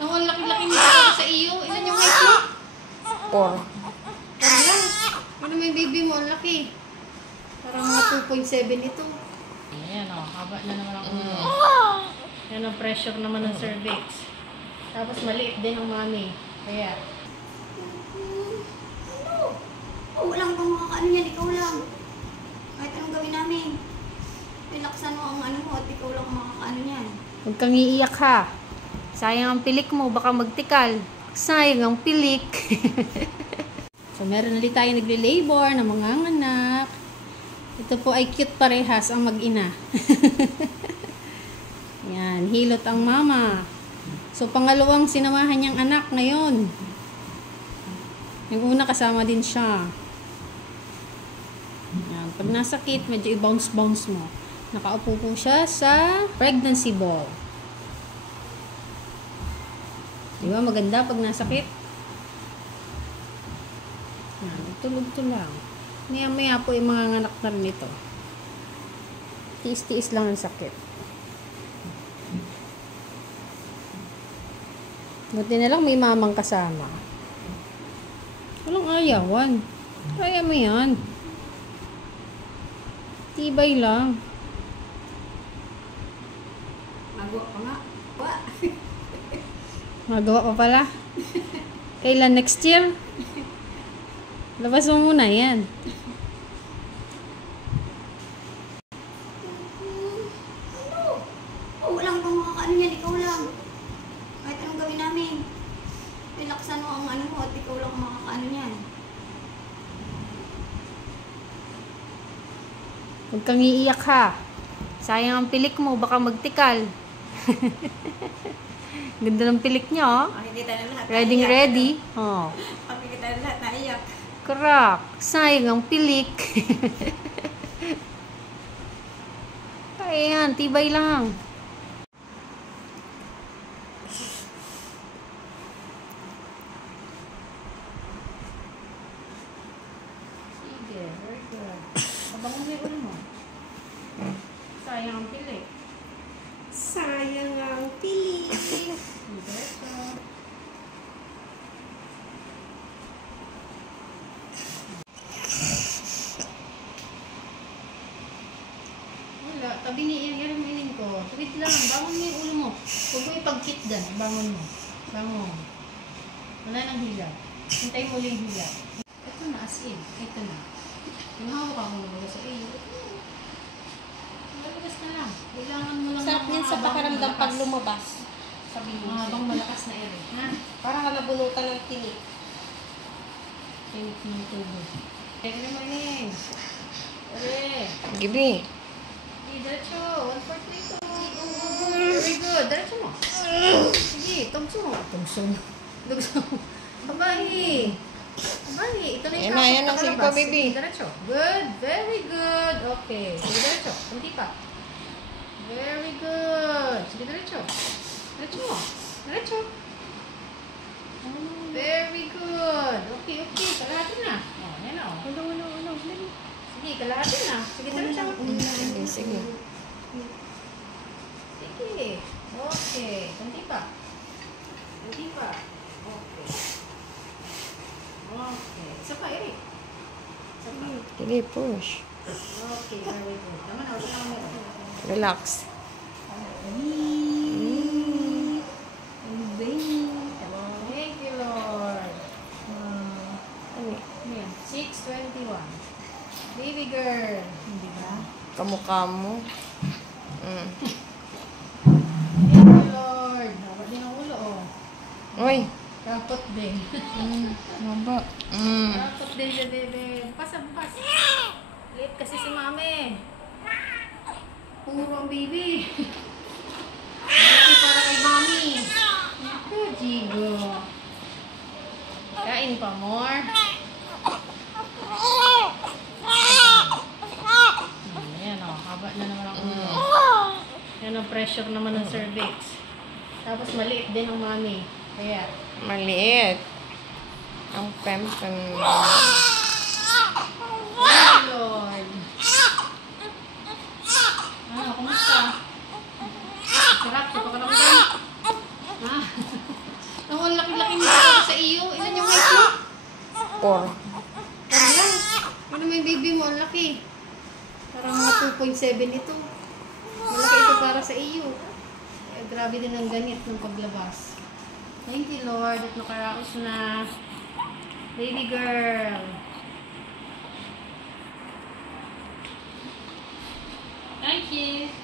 Oh, ang laki-laki nito para sa iyo. Ilan yung height mo? 4. Wala. Ano may baby mo? Ang laki. Parang mga 2.7 ito. Ayan o. Haba na naman ang ulo. Yan ang pressure naman ng cervix. Tapos maliit din ang mami. Kaya. Oh, walang pang makakaano yan. Ikaw lang. Kahit anong gawin namin. Relaxan mo ang ano mo at ikaw lang makakaano yan. Huwag kang iiyak ha. Sayang ang pilik mo. Baka magtikal. Sayang ang pilik. So, meron ulit tayo nagle-labor na mga anak. Ito po ay cute parehas ang mag-ina. Yan, hilot ang mama. So, pangalawang sinamahan niyang anak ngayon. Yung una kasama din siya. Yan, pag nasakit, medyo i-bounce-bounce mo. Nakaupo po siya sa pregnancy ball. Diba maganda pag nasakit? Yan, tulog-tulog lang. Maya-maya po yung mga anak na rin ito. Tiis-tiis lang ang sakit. Buti na lang may mamang kasama. Walang ayawan. Kaya mo yan. Tibay lang. Magawa pa nga. Magawa pa pala. Kailan next year? Labas mo muna yan. Oh, walang pang makakaano yan. Ikaw lang. Kahit anong gawin namin. Relaxan mo ang ano mo at ikaw lang makakaano yan. Huwag kang iiyak ha. Sayang ang pilik mo. Baka magtikal. Ganda ng pilik niya oh. Makikita na lahat. Ready. Oh. Makikita na lahat. Naiyak. Correct. Sayang ang pilik. Ayan, tibay lang. Sige, very good. Abangon mo yung ulo mo. Sayang ang pilik. Sayang ang piling. Diretso. Wala, tabi ni Ian ang ko. Tawid lang, bangon mo yung ulo mo. Huwag mo ipag-kit dyan, bangon mo. Bangon. Wala nang hilap. Hintay mo yung hilap. Ito na, as in. Ito na. Yung hawak ako mo sa iyo. Malakas na lang. Kailangan mo lang Sarap yan sa pakiramdam pag lumabas. Sabi mo, habang malakas na ere. Ha? Parang nabunutan ng tinik. Tinik ng tubo. Ere naman eh. Ere. Gibi. Diretso. 1, 4, 3, 2. Very good. Diretso mo. Sige, tugso mo. Tugso mo. Tugso mo. Babae. Babae. Ito na yung Ayan na, sige pa, baby. Sige, diretso. Good. Very good. Okay. Sige, diretso. Kunti pa. Very good. Sige, diretso. Diretso mo. Diretso. Very good. Okay. Kalahati na. Oh, yan o. Ulo. Sige, kalahati na. Sige, diretso. Sige. Sige. Okay. Kunti pa. Okay. Okay. Isa pa, Eric. Isa pa. Sige, push. Okay, very good. Tama na, wala na. Relax. Thank you, Lord. Ano? Ayan, 6:21. Baby girl. Hindi ba? Kamukha mo. Thank you, Lord. Dapat din ang ulo, oh. Uy. Kapot din. Maba. Kapot din si bebe. Bukas. Late kasi si mami. Puro ang baby. Late para kay mami. Ako, Jigo. Kain pa more. Ayan o, haba na naman ang ulo. Yan ang pressure naman ng cervix. Tapos maliit din ang mami. Kaya, Maliit. Ang pempem. oh Lord. Ano, kumusta? Sarap, sa pakaramdam. Ha? ang laki-laki mo para sa iyo. Ilan yung height mo? 4. Ano? Ano may baby mo? Ang laki. Parang mga 2.7 ito. Malaki ito para sa iyo. Eh, grabe din ang ganit ng paglabas. Thank you, Lord, at nakaraos na. Baby girl. Thank you.